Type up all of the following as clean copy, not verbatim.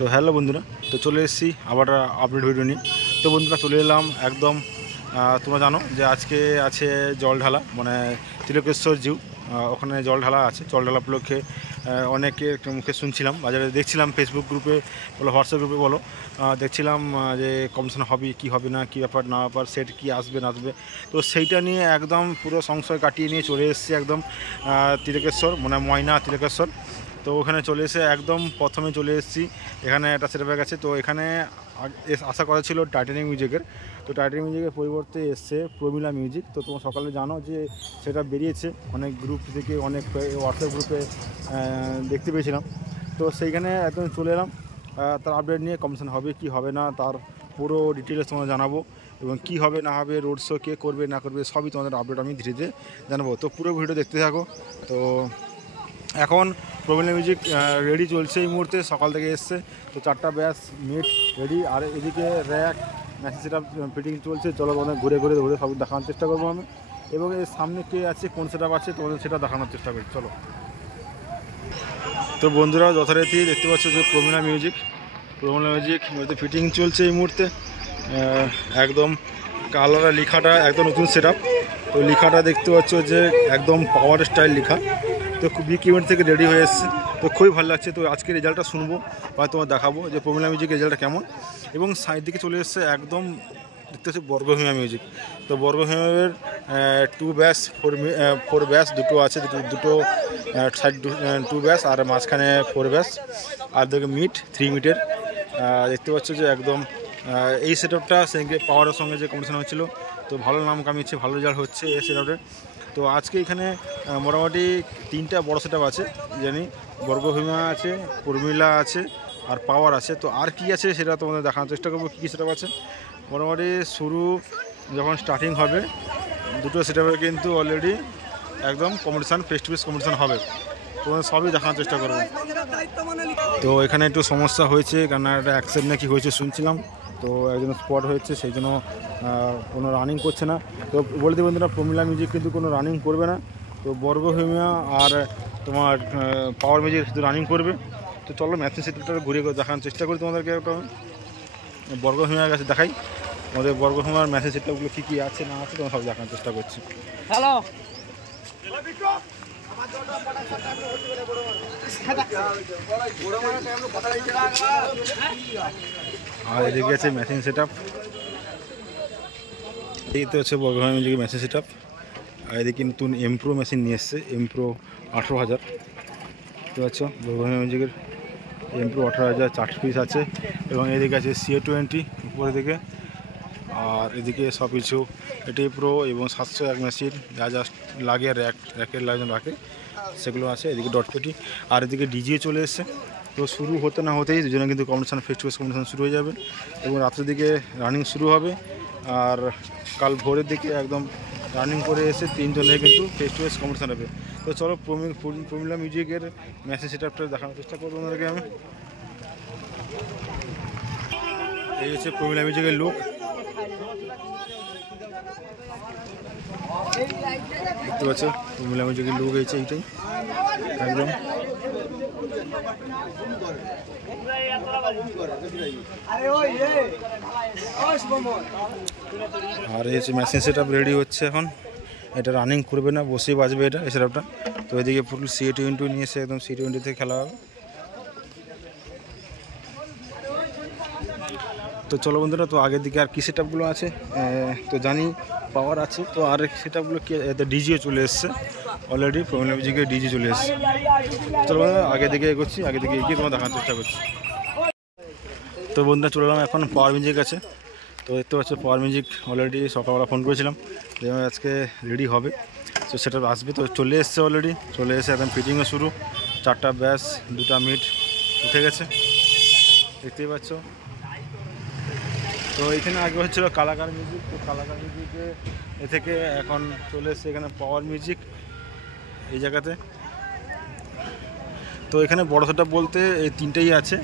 তো হ্যালো বন্ধুরা, তো চলে এসেছি আবার আপডেট ভিডিও নিয়ে। তো বন্ধুরা চলে এলাম একদম, তোমরা জানো যে আজকে আছে জল ঢালা, মানে তিলকেশ্বর জিউ, ওখানে জল ঢালা আছে। জল ঢালা উপলক্ষে অনেকে মুখে শুনছিলাম, বাজারে দেখছিলাম, ফেসবুক গ্রুপে বলো, হোয়াটসঅ্যাপ গ্রুপে বলো, দেখছিলাম যে কম্পিটিশন হবে কি হবে না, কী ব্যাপার না ব্যাপার, সেট কি আসবে না আসবে। তো সেইটা নিয়ে একদম পুরো সংশয় কাটিয়ে নিয়ে চলে এসেছি একদম তিলকেশ্বর, মানে ময়না তিলকেশ্বর। তো ওখানে চলে এসে একদম প্রথমে চলে এসেছি, এখানে একটা সেট আপ আছে। তো এখানে আশা করা ছিল টাইটানিক মিউজিকের, তো টাইটানিক মিউজিকের পরিবর্তে এসছে প্রমিলা মিউজিক। তো তোমরা সকালে জানো যে সেটা বেরিয়েছে, অনেক গ্রুপ থেকে, অনেক হোয়াটসঅ্যাপ গ্রুপে দেখতে পেয়েছিলাম। তো সেইখানে একদম চলে এলাম, তার আপডেট নিয়ে কম্পিটিশন হবে কি হবে না তার পুরো ডিটেলস তোমরা জানাবো, এবং কি হবে না হবে, রোড শো কে করবে না করবে সবই তোমাদের আপডেট আমি ধীরে ধীরে জানাবো। তো পুরো ভিডিও দেখতে থাকো। তো এখন প্রমিলা মিউজিক রেডি চলছে এই মুহূর্তে, সকাল থেকে এসছে। তো 4টা ব্যাস মিট রেডি, আর এদিকে rack message set up fitting চলছে। চলো তোমাদের ঘুরে ঘুরে ঘুরে সব দেখানোর চেষ্টা করবো আমি, এবং এর সামনে কে আছে, কোন সেট আপ আছে, তোমাদের সেটা দেখানোর চেষ্টা করি। চলো। তো বন্ধুরা যথারীতি দেখতে পাচ্ছ যে প্রমিলা মিউজিক ফিটিং চলছে এই মুহূর্তে। একদম কালার লেখাটা একদম নতুন সেট আপ। তো লেখাটা দেখতে পাচ্ছ যে একদম পাওয়ার স্টাইল লেখা। তো বিগ ইভেন্ট থেকে রেডি হয়ে এসছে, তো খুবই ভালো লাগছে। তো আজকে রেজাল্টটা শুনবো বা তোমার দেখাবো যে প্রমিলা মিউজিকের রেজাল্টটা কেমন। এবং সাইড দিকে চলে এসছে একদম দেখতে হচ্ছে বর্গভীমা মিউজিক। তো বর্গভীমের 2 ব্যাস 4 ব্যাস দুটো আছে, দুটো সাইড 2 ব্যাস, আর মাঝখানে 4 ব্যাস, আর দেখে মিট 3 মিটের দেখতে পাচ্ছ যে একদম এই সেট আপটা সেদিকে পাওয়ারের সঙ্গে যে কম্পিটিশন হচ্ছিলো, তো ভালো নাম কামিয়েছে, ভালো রেজাল্ট হচ্ছে এই সেট আপের। তো আজকে এখানে মোটামুটি 3টা বড় সেট আপ আছে, জানি বর্গভীমা আছে, প্রমিলা আছে, আর পাওয়ার আছে। তো আর কি আছে সেটা তোমাদের দেখানোর চেষ্টা করবো, কী কী সেট আপ আছে। মোটামুটি শুরু যখন স্টার্টিং হবে, দুটো সেট আপের কিন্তু অলরেডি একদম competition, face to face competition হবে, তোমাদের সবই দেখানোর চেষ্টা করবো। তো এখানে একটু সমস্যা হয়েছে, কারণ একটা অ্যাক্সিডেন্ট নাকি হয়েছে শুনছিলাম। তো একজন স্পট হয়েছে, সেই জন্য কোনো রানিং করছে না। তো বলে দেবেন না, প্রমিলা মিউজিক কিন্তু কোনো রানিং করবে না। তো বর্গভীমা আর তোমার পাওয়ার মিউজিক শুধু রানিং করবে। তো চলো ম্যাথিং সেটটা ঘুরে দেখানোর চেষ্টা করি তোমাদেরকে। একটা বর্গভীমার কাছে দেখাই, আমাদের বর্গভীমার ম্যাথিং সেটগুলো কী কী আছে না আছে তোমার সব দেখানোর চেষ্টা করছি। হ্যালো, আর এদিকে আছে মেশিন সেট আপ, এইতে হচ্ছে বর্গভীমা মিউজিকের মেশিন সেট আপ। আর এদিকে নতুন এমপ্রো মেশিন নিয়ে এসছে, এমপ্রো 18,000। দেখতে পাচ্ছ বর্গভীমা মিউজিকের এমপ্রো 18,000 4 পিস আছে। এবং এদিকে আছে CA20 উপরের দিকে, আর এদিকে সব কিছু এটি প্রো এবং 701 মেশিন যা যা লাগে, র্যাকের লাগে রাখে সেগুলো আছে। এদিকে ডট পেটি, আর এদিকে ডিজে চলে এসছে। তো শুরু হতে না হতেই দুজনে কিন্তু competition, face to face competition শুরু হয়ে যাবে, এবং রাত্রের দিকে রানিং শুরু হবে। আর কাল ভোরের দিকে একদম রানিং করে এসে 3 জনের কিন্তু ফেস টু ফেস কম্পিটিশান হবে। তো চলো প্রমিলা মিউজিকের মেসেজ সেট আপটা দেখানোর চেষ্টা করবো ওনাদেরকে আমি। এই হচ্ছে প্রমিলা মিউজিকের লুক, দেখতে পাচ্ছ প্রমিলা মিউজিকের লুক হয়েছে এইটাই একদম। আর এই হচ্ছে মেশিন সেট আপ রেডি হচ্ছে এখন, এটা রানিং করবে না, বসেই বাজবে এটা এই সেট আপটা। তো এদিকে পুরো CA20 নিয়ে এসে একদম CA20 থেকে খেলা হবে। তো চলো বন্ধুরা, তো আগের দিকে আর কি সেট আপগুলো আছে তো জানি, পাওয়ার আছে। তো আর সেট আপগুলো কি, ডিজিও চলে এসছে অলরেডি, প্রমিলা মিউজিকের ডিজি চলে এসছে। চলো বন্ধুরা আগে দিকে এগোচ্ছি, আগে দিকে এগিয়ে তোমার দেখানোর চেষ্টা করছি। তো বন্ধুরা চলে এলাম এখন পাওয়ার মিউজিক আছে। তো দেখতে পাচ্ছ পাওয়ার মিউজিক অলরেডি সকালবেলা ফোন করেছিলাম যে আজকে রেডি হবে, তো সেটা আসবে। তো চলে এসছে অলরেডি, চলে এসে একদম ফিটিংও শুরু। 4টা ব্যাস 2টা মিট উঠে গেছে, দেখতেই পাচ্ছ। তো এখানে আগে হচ্ছিল কালাকার মিউজিক, তো কালাকার মিউজিকে এ থেকে এখন চলে এসছে এখানে পাওয়ার মিউজিক এই জায়গাতে। তো এখানে বড় সেট আপ বলতে এই 3টেই আছে,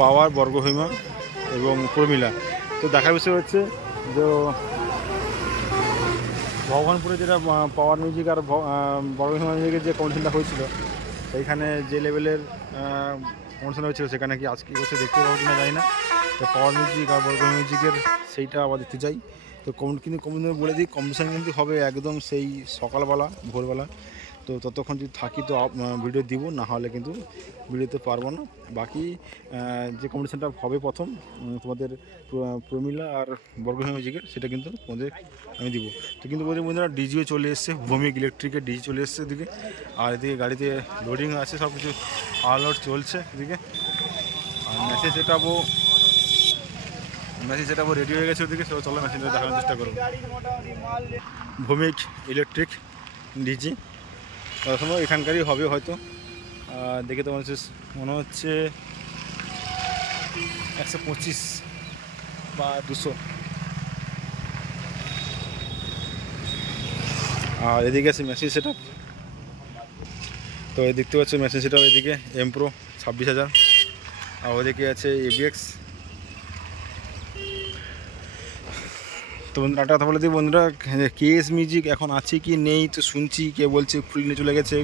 পাওয়ার, বর্গভীমা এবং প্রমিলা। তো দেখার বিষয় হচ্ছে যে ভগবানপুরে যেটা পাওয়ার মিউজিক আর বর্গভীমা মিউজিকের যে কম্পিটিশনটা হয়েছিল, সেইখানে যে লেভেলের কম্পিটিশন হয়েছিল, সেখানে কি আজকে বছর দেখতে পাবো কিনা জানি না। তো পাওয়ার মিউজিক আর বর্গ মিউজিকের সেইটা আবার দেখতে চাই। তো কিন্তু কম্পিটিশন বলে দিই, কম্পিটিশান কিন্তু হবে একদম সেই সকালবেলা ভোরবেলা। তো ততক্ষণ যদি থাকি তো ভিডিও দিব, না হলে কিন্তু ভিডিওতে পারবো না। বাকি যে কম্পিটিশানটা হবে প্রথম তোমাদের প্রমিলা আর বর্গভূমি মিউজিকের, সেটা কিন্তু তোমাদের আমি দিব। তো কিন্তু বন্ধুরা ডিজিও চলে এসছে, ভৌমিক ইলেকট্রিকের ডিজি চলে এসছে এদিকে। আর এদিকে গাড়িতে লোডিং আছে, সব কিছু আলোড চলছে এদিকে। আর মেসেজ সেটাবো রেডি হয়ে গেছে ওদিকে। চলো মেশিনটা দেখানোর চেষ্টা করবো। ভৌমিক ইলেকট্রিক ডিজি প্রথমে এখানকারই হবে হয়তো, দেখে তো মনে হচ্ছে 125 বা 200। আর এদিকে আছে মেশিন সেট আপ। তো এই দেখতে পাচ্ছ মেশিন সেট আপ, এদিকে এম প্রো 26,000, আর ওদিকে আছে এবিএক্স। তো বন্ধুরা একটা কথা বলে দিই বন্ধুরা, কেএস মিউজিক এখন আছে কি নেই তো শুনছি, কে বলছে খুলে নিয়ে চলে গেছে,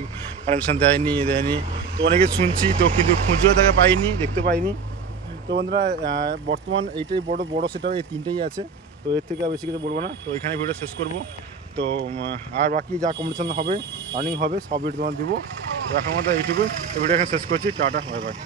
পারমিশন দেয়নি। তো অনেকে শুনছি, তো কিন্তু খুঁজেও তাকে পাইনি, দেখতে পাইনি। তো বন্ধুরা বর্তমান এইটাই বড় সেটা, এই তিনটেই আছে। তো এর থেকে আর বেশি কিছু বলবো না। তো এখানে ভিডিও শেষ করব। তো আর বাকি যা কম্পিটিশন হবে, রানিং হবে, সব ভিডিও তোমার দিব। তো এখন মতো এইটুকুই। তো ভিডিও এখানে শেষ করছি। Tata, bye bye.